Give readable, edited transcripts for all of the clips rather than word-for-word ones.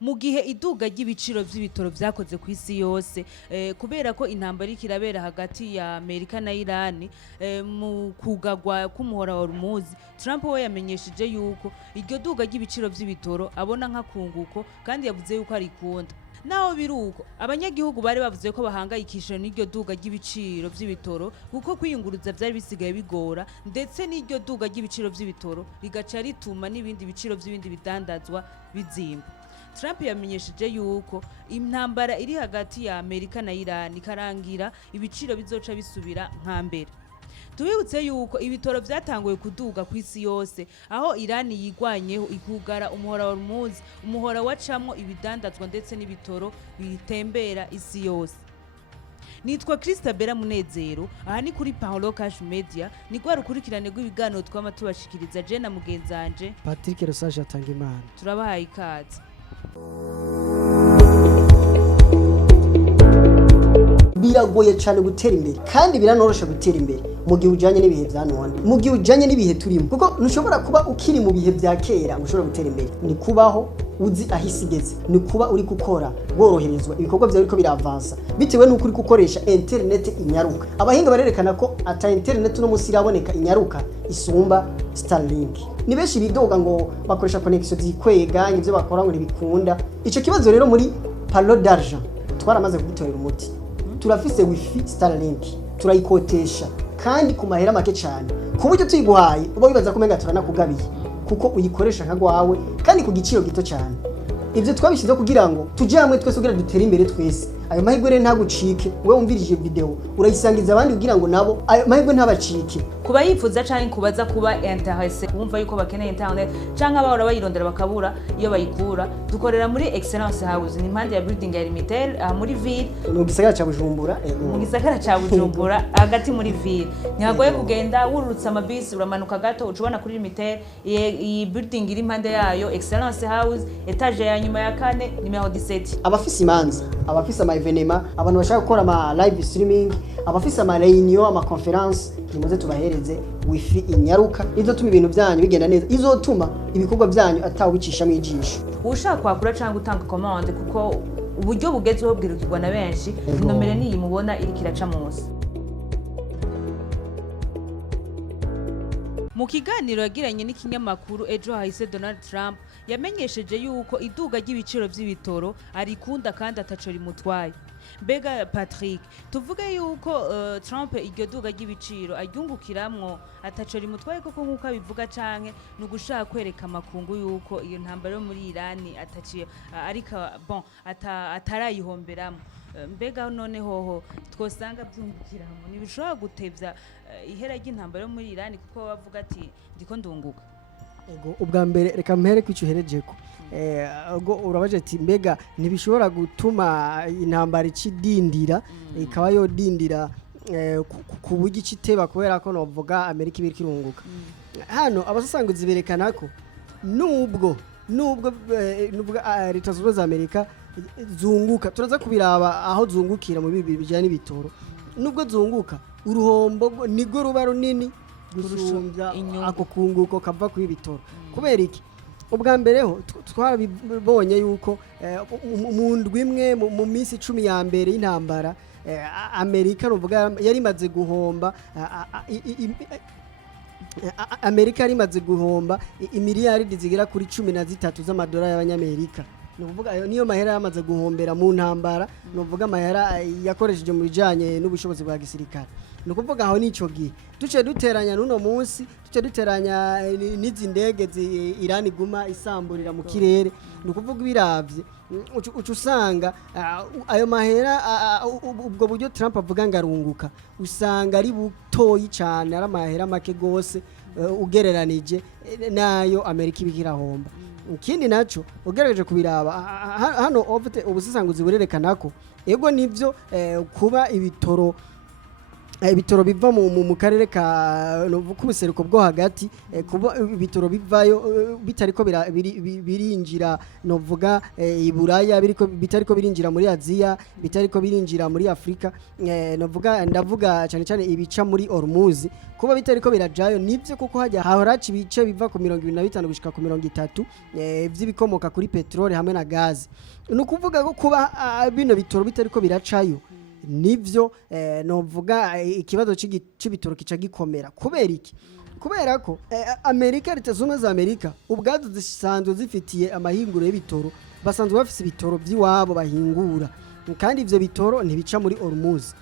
mu gihe iduga ry'ibiciro vy'ibitoro vyakoze ku isi yose kubera ko intambara iriko irabera hagati ya Amerika na Iran mu kugagwa k'umuhora wa ORMUZ, Trump we yamenyesheje yuko iryo duga ry'ibiciro vy'ibitoro abona nk'akunguko kandi yavuze yuko arikunda. Naho biruko abanyagihugu bari bavuze ko bahangayikishije n'iryo duga ry'ibiciro vy'ibitoro kuko kwiyunguruza vyari bisigaye bigora, ndetse n'iryo duga ry'ibiciro vy'ibitoro rigaca rituma n'ibindi biciro vy'ibindi bidandazwa bizimba. Trump yamenyesheje yuko intambara iri hagati ya Amerika na Iran ikarangira ibiciro bizoca bisubira nka mbere. Tubibutse yuko ibitoro vyatanguye kuduga ku isi yose aho Iran yigwanyeho ikugara umuhora wa ORMUZ, umuhora wacamwo ibidandazwa ndetse n'ibitoro bitembera isi yose. Nitwa Christabella Munezero, aha ni kuri Paolo Cash Media, ni gwa rukurikirane rw'ibiganiro twama tubashikiriza je na mugenzanje Patrick Rosaje Atangimana. Turabahaye ikaze. Biragoye cyane gutera imbere kandi biranorosha gutera imbere mu gihe ujanye n'ibihe vya none, mu gihe ujanye n'ibihe turimo, kuko ntushobora kuba ukiri mu bihe vya kera ushobora gutera imbere. Ni kubaho uzi ahisigeze, ni kuba uri gukora woroherezwa ibikorwa vyawe biriko biravansa bitewe n'uko uri gukoresha internet inyaruka. Abahinga barerekana ko ata internet no musi iraboneka inyaruka isumba Starlink. Ni benshi bidoga ngo bakoresha connection zikwega ivyo bakora ngo ntibikunda. Ico kibazo rero muri Parlo d'argent twaramaze kugitorera umuti. Turafise wifi Starlink, turayikotesha kandi ku mahera make cyane, ku buryo tuyiguhaye uba wibaza ko menga turanakugabiye kuko uyikoresha nka gwawe kandi ku giciro gito cyane. Ivyo twabishize kugira ngo tuje hamwe twese kugira dutere imbere twese. Ayo mahirwe rero ntagucike, wewe umvirije video urayisangiza abandi kugira ngo nabo ayo mahirwe ntabacike. Kuba yifuza canke kubaza kuba intéressé kumva yuko bakeneye internet canke abahora bayirondera bakabura iyo bayikura, dukorera muri Excellence House, ni impande ya building ya Limitel muri ville mu gisagara ca Bujumbura. Mu gisagara ca Bujumbura hagati muri ville. Ntihagoye kugenda wurutsa amabisi uramanuka gato ucubona kuri Limitel. Iyi building iri impande yayo Excellence House, etage ya nyuma ya kane numero 17. Abafise imanza, abafise evenema, abantu bashaka gukora ama live streaming, abafise ama reunion, ama conference, nimuze tubahereze wifi inyaruka izotuma ibintu byanyu bigenda neza, izotuma ibikorwa byanyu atawicisha mu ijisho. Ushaka kwakura cyangwa gutanga commande kuko uburyo bugezweho bwirukirwa na benshi, nomero niyi mubona iri kiraca munsi. Mu kiganiro yagiranye n'ikinyamakuru ejo hahise, Donald Trump yamenyesheje yuko iduga ry'ibiciro vy'ibitoro arikunda kandi ataco rimutwaye. Mbega Patrick, tuvuge yuko Trump iryo duga ry'ibiciro aryungukiramwo ataco rimutwaye koko nkuko abivuga, canke nugushaka kwereka amakungu yuko iyo ntambara yo muri Iran ataciye ariko bon atarayihomberamwo. Mbega none hoho twosanga byungukiramo nibishobora gutevya ihera ry'intambara yo muri Iran kuko bavuga ati ndiko ndunguka. Ego ubwa mbere reka mpere kwicuherejeko ubwo urabaje ati mbega ntibishobora gutuma intambara ikidindira ikaba yo dindira ku buryo ikiteba kubera ko novuga Amerika ibiri kirunguka. Hano abasasanguzi berekana ko nubwo leta z'Ubumwe za Amerika zunguka, turaza kubiraba aho zungukira mu bibi bijyanye n'ibitoro, nubwo zunguka uruhombo nigo ruba runini gusumbya ako kunguko kava ku ibitoro. Kubera iki? Ubwa mbere ho twabibonye yuko mu ndwi imwe mu minsi 10 ya mbere y'intambara Amerika nuvuga yari maze guhomba Amerika yari maze guhomba imiliyaridi zigera kuri 13 z'amadolari y'abanyamerika. Nuvuga niyo mahera yamaze guhombera mu ntambara, nuvuga amahera yakoresheje mu bijanye n'ubushobozi bwa gisirikare. Nukuvuga aho nico gihe duce duteranya nuno munsi, duce duteranya n'izi ndege Iran iguma isamburira mu kirere, nukuvuga biravye ucusanga ayo mahera ubwo buryo Trump avuga ngarunguka usanga ari butoyi cyane, ari amahera make gose ugereranije nayo Amerika ibikirahomba. Ikindi naco ugerageje kubiraba hano ofite ubusisanguzi burerekana ko ego nivyo kuba ibitoro ibitoro biva mu karere ka k'ubuseruko bwo hagati kuba ibitoro bivayo bitariko birinjira novuga iburaya bitariko birinjira muri Aziya bitariko birinjira muri Afrika ndavuga cyane cyane ibica muri ORMUZ kuba bitariko birajayo nivyo kuko hajya hahoraci bice biva ku 25 gushika ku 30 vy'ibikomoka kuri petrole hamwe na gazi nukuvuga ko kuba bino bitoro bitariko biracayo nivyo novuga ikibazo c'ibitoro kica gikomera kubera iki kubera ko Amerika Leta Zunze za Amerika ubwazo zisanzwe zifitiye amahinguro y'ibitoro basanzwe bafise ibitoro by'iwabo bahingura kandi ivyo bitoro ntibica muri ORMUZ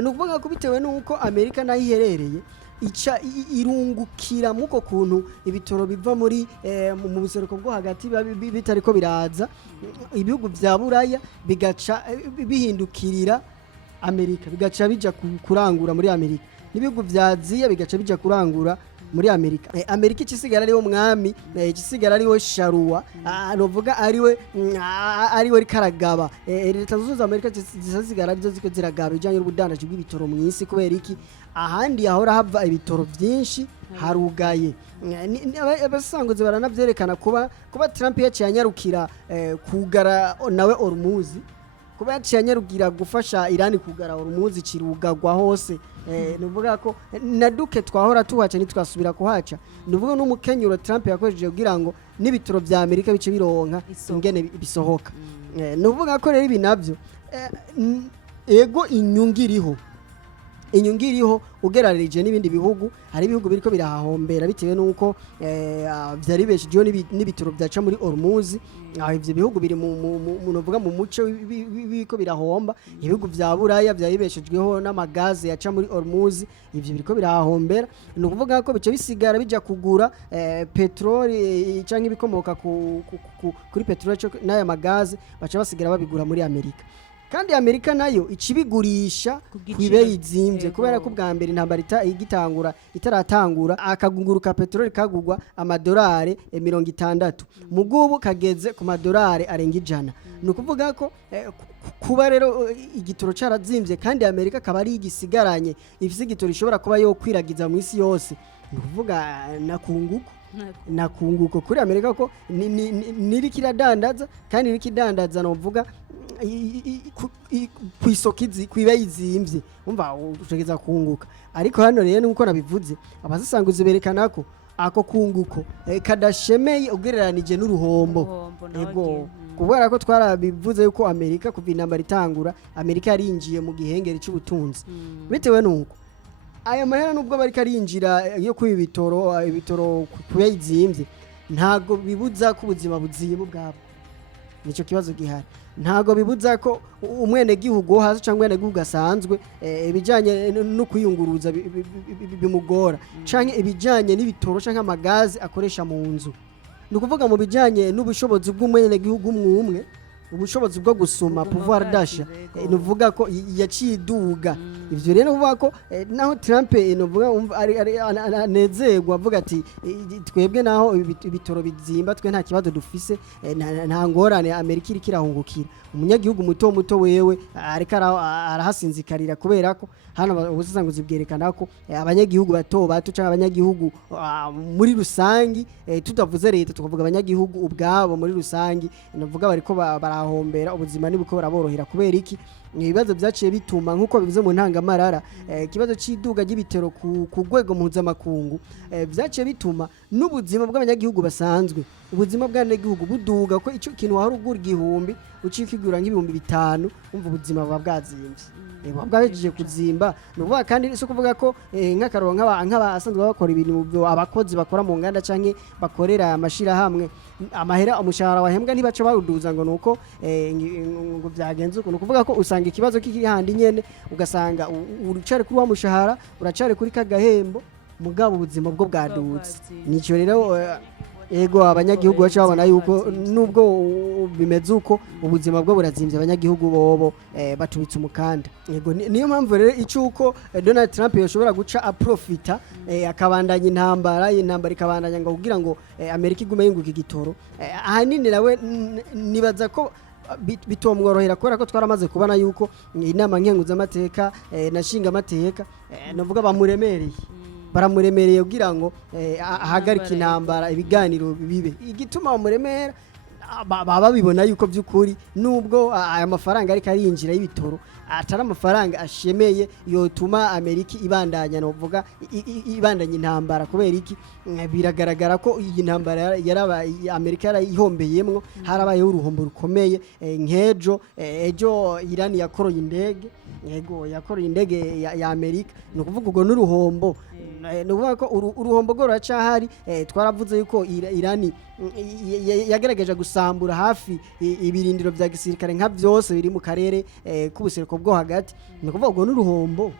nukuvuga ko bitewe nuko Amerika nayo iherereye ica irungukira muko kuntu ibitoro biva muri mu buseruko bwo hagati bitariko biraza ibihugu vya Buraya bigaca bihindukirira Amerika bigaca bija kurangura muri Amerika n'ibihugu vya Aziya bigaca bija kurangura muri Amerika Amerika ikisigara ariwo mwami ikisigara ariwo sharuwa novuga ariwe rikaragaba Leta Zunze za Amerika zisigara arizo ziko ziragaba bijanye n'ubudandaji bw'ibitoro mu isi kubera iki ahandi yahora hava ibitoro byinshi harugaye abasanguze baranavyerekana kuba Trump yaciye anyarukira kugara nawe ORMUZ kuba yaciye anyarukira gufasha Irani kugara ORMUZ cirugagwa hose nuvuga ko naduke twahora tuhaca nitwasubira kuhaca nuvuga n'umukenyuro Trump yakojeje kugira ngo n'ibitoro vya Amerika bice bironka ingene bisohoka nuvuga ko rero ibi navyo ego inyungiriho ugerarije n'ibindi bihugu hari ibihugu biriko birahahombera bitewe nuko vyari beshijeho n'ibitoro byaca muri ORMUZ ivyo bihugu biri munovuga mu muco biko birahomba ibihugu vya Buraya vyayibeshejweho n'amagaze yaca muri ORMUZ ivyo biriko birahahombera no kuvuga ko bice bisigara bija kugura petrole canke ibikomoka kuri petrole n'aya magaze baca basigara babigura muri Amerika kandi Amerika nayo icibigurisha kwibeyi zimvye kubera ko bwa mbere intambara itaratangura akagunguruka petrole kagugwa amadolari 60 mugubu kageze ku madolari arenga 100 nukuvuga ko kuba rero igitoro carazimvye kandi Amerika akaba ari igisigaranye ifise igitoro ishobora kuba yo kwiragiza mu isi yose nukuvuga nakunguko kuri Amerika ko niri kiradandaza kandi niri kidandaza novuga kwisokizi kwibayizimvye umva ushegeza kunguka ariko hano rero nuko nabivuze abazisanguze berekana ko ako kunguko kadashemeye ugereranije n'uruhombo ego kubera ko twarabivuze yuko Amerika kuva intambara itangura Amerika yarinjiye mu gihengeri cy'ubutunzi bitewe nuko aya mahera nubwo bari karinjira yo kuba ibitoro kubayizimvye ntago bibuza ko ubuzima buziye bwabo nico kibazo gihari ntago bibuza ko umwene gihugu hasi cyangwa umwene gihugu asanzwe ibijanye no kuyunguruza bimugora canke ibijanye n'ibitoro canke amagazi akoresha mu nzu nukuvuga mu bijanye n'ubushobozi bw'umwene gihugu umwe ubushobozi bwo gusoma pouvoir d'achat nuvuga ko yaciduga ivyo rero uvuga ko naho Trump nuvuga anezerejwe avuga ati twebwe naho ibitoro bizimba twe nta kibazo dufise nta ngorane Amerika iri kirahungukira umunyagihugu muto wewe ariko arahasinzikarira kubera ko hano ubusanguzi bwerekana ko abanyagihugu bato cyangwa abanyagihugu muri rusangi tutavuze leta tukavuga abanyagihugu ubwabo muri rusangi nuvuga bariko barahombera ubuzima nibuko baraborohera kubera iki ibibazo byaciye bituma nkuko bivuze mu ntangamarara ikibazo cy'iduga ry'ibitero ku rwego mpuzamakungu byaciye bituma n'ubuzima bw'abanyagihugu basanzwe ubuzima bw'abanyagihugu buduga ko icyo kintu wahora ugura 1000 ucikigura nk'ibihumbi 5 umva ubuzima bwabwazimvye bwabejeje kuzimba nuvuga kandi so kuvuga ko nk'akaro nk'abasanzwe bakora ibintu abakozi bakora mu nganda canke bakorera amashira hamwe amahera umushahara wahembwa ntibaca bawuduza ngo nuko ngo byagenze uko nukuvuga ko usanga ikibazo kiki handi nyene ugasanga urucare kuri wa mushahara uracare kuri kagahembo mugabo ubuzima bwo bwadutse nico rero ego abanyagihugu baca babona yuko nubwo bimeze uko ubuzima bwo burazimvye abanyagihugu bobo batubitse umukanda yego niyo mpamvu rero icuko Donald Trump yoshobora guca aprofita akabandanya intambara ikabandanya ngo kugira ngo Amerika igume yunguka igitoro ahanini nawe nibaza ko bitomworohera kubera ko twaramaze kubona yuko inama nkenguzamateka na nshingamateka navuga baramuremereye kugira ngo ahagarike intambara ibiganiro bibe igituma bamuremera baba bibona yuko by'ukuri nubwo aya mafaranga ariko arinjira y'ibitoro atari amafaranga ashemeye yotuma Amerika ibandanya novuga ibandanya intambara kubera iki biragaragara ko iyi ntambara yaraba Amerika yarayihombeyemwo harabaye uruhombo rukomeye nkejo ejo Iran yakoroye indege yakoroye indege ya Amerika no kuvuga ubwo n'uruhombo nuvuga ko uruhombo gora cyahari twaravuze yuko Iran yagerageje gusambura hafi ibirindiro bya gisirikare nka byose biri mu karere k'ubuseruko bwo hagati no kuvuga ubwo n'uruhombo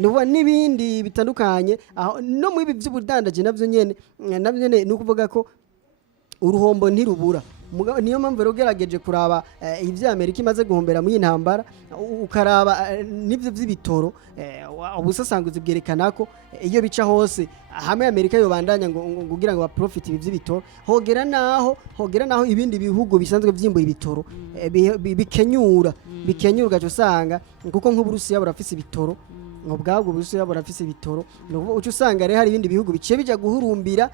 nuvuga n'ibindi bitandukanye no mu ibi by'ubudandaje nabyo nyene no kuvuga ko uruhombo ntirubura niyo mpamvu rero ugerageje kuraba ibyo Amerika imaze guhombera muri intambara ukaraba n'ibyo by'ibitoro ubusasanguzi bwerekana ko iyo bica hose hamwe Amerika yobandanya ngo kugira ngo baprofite ibi by'ibitoro hogera naho ibindi bihugu bisanzwe byimbuye ibitoro bikenyura gacho usanga kuko nk'Uburusiya burafise ibitoro ubwabwo Burusiya burafise ibitoro uco usanga rero hari ibindi bihugu bice bija guhurumbira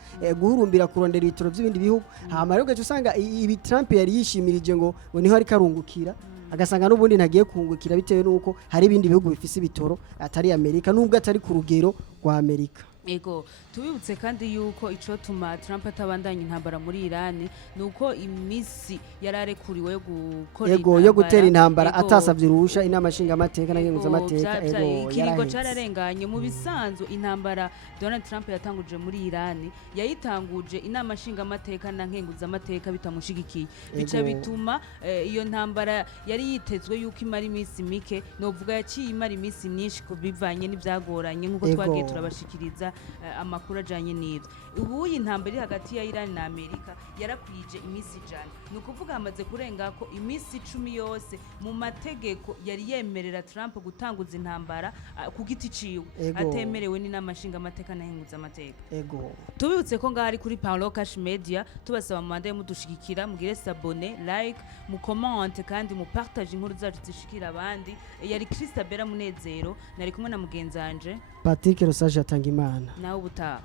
kurondera ibitoro by'ibindi bihugu hama rero gacho usanga ibi Trump yari yishimirije ngo niho ari karungukira agasanga n'ubundi ntagiye kungukira bitewe nuko hari ibindi bihugu bifise ibitoro atari Amerika nubwo atari ku rugero rwa Amerika. Ego tubibutse kandi yuko ico tuma Trump atabandanya intambara muri Iran nuko imisi yararekuriwe yo gutera intambara atasavye ruhusha inama nshingamateka na nkenguzamateka ikiringo cararenganye mu bisanzwe intambara Donald Trump yatanguje muri Iran yayitanguje inama nshingamateka na nkenguzamateka bitamushigikiye bica bituma iyo ntambara yari yitezwe yuko imara imisi mike novuga yaciye imara imisi myinshi ko bivanye n'ivyagoranye nkuko twagiye turabashikiriza amakuru ajanye n'ibyo ubu intambara iri hagati ya Iran na Amerika yarakwije imisi ijana ni ukuvuga hamaze kurenga ko imisi 10 yose mu mategeko yari yemerera Trump gutanguza intambara ku giti ciwe atemerewe n'inama nshingamateka na nkenguzamateka. Tubibutse ko ngahari kuri Paulo Cash Media tubasaba mu manda mudushigikira mugire s'abonner like mu comment kandi mu partage inkuru zacu zishikira abandi yari Christabella Munezero nari kumwe na mugenzanje Patrick Rosaje atanga imana nawe ubutaha.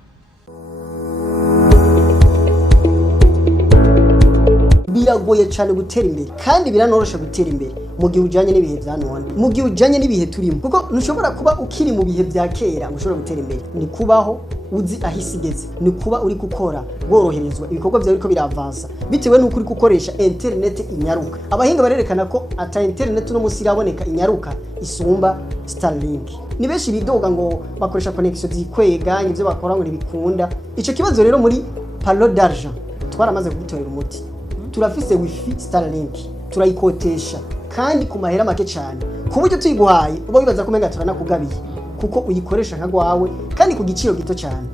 Biragoye cyane gutera imbere kandi biranorosha gutera imbere mu gihe ujanye n'ibihe bya none mu gihe ujanye n'ibihe turimo kuko ntushobora kuba ukiri mu bihe bya kera ushobora gutera imbere ni kubaho uzi ahisigeze ni kuba uri gukora woroherezwa ibikorwa byawe ariko biravansa bitewe n'uko uri gukoresha internet inyaruka abahinga barerekana ko ata internet no musi iraboneka inyaruka isumba Starlink ni benshi bidoga ngo bakoresha connection zikwega ivyo bakora ngo ntibikunda ico kibazo rero muri palo d'argent twaramaze kugitorera umuti turafise wifi Starlink turayikotesha kandi ku mahera make cyane ku buryo tuyiguhaye uba wibaza ko menga turanakugabiye kuko uyikoresha nka gwawe kandi ku giciro gito cyane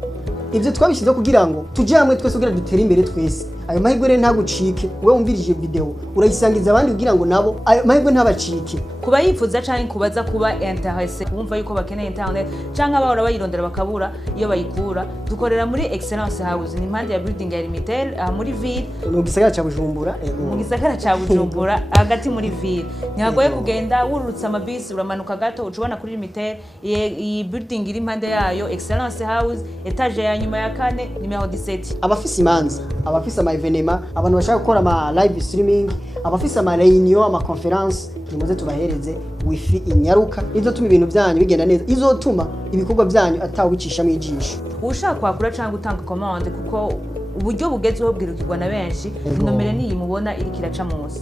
ivyo twabishize kugira ngo tuje hamwe twese kugira dutere imbere twese ayo mahirwe rero ntagucike we umvirije video urayisangiza abandi kugira ngo nabo ayo mahirwe ntabacike kuba yifuza canke kubaza kuba intéressé kumva yuko bakeneye internet canke abahora bayirondera bakabura iyo bayikura dukorera muri Excellence House ni impande ya building ya Limitel muri ville mu gisagara ca Bujumbura mu gisagara ca Bujumbura hagati muri ville ntihagoye kugenda wururutsa amabisi uramanuka gato ucubona kuri Limitel iyi building iri impande yayo Excellence House etage ya nyuma ya 4 numero 17 abafise imanza abafise evenema abantu bashaka gukora ama live streaming abafise ama reunion ama conference nimuze tubahereze wifi inyaruka izotuma ibintu byanyu bigenda neza izotuma ibikorwa byanyu atawicisha mu ijisho ushaka kwakura cyangwa gutanga commande kuko uburyo bugezweho bwirukirwa na benshi nomero niyi mubona iri kiraca munsi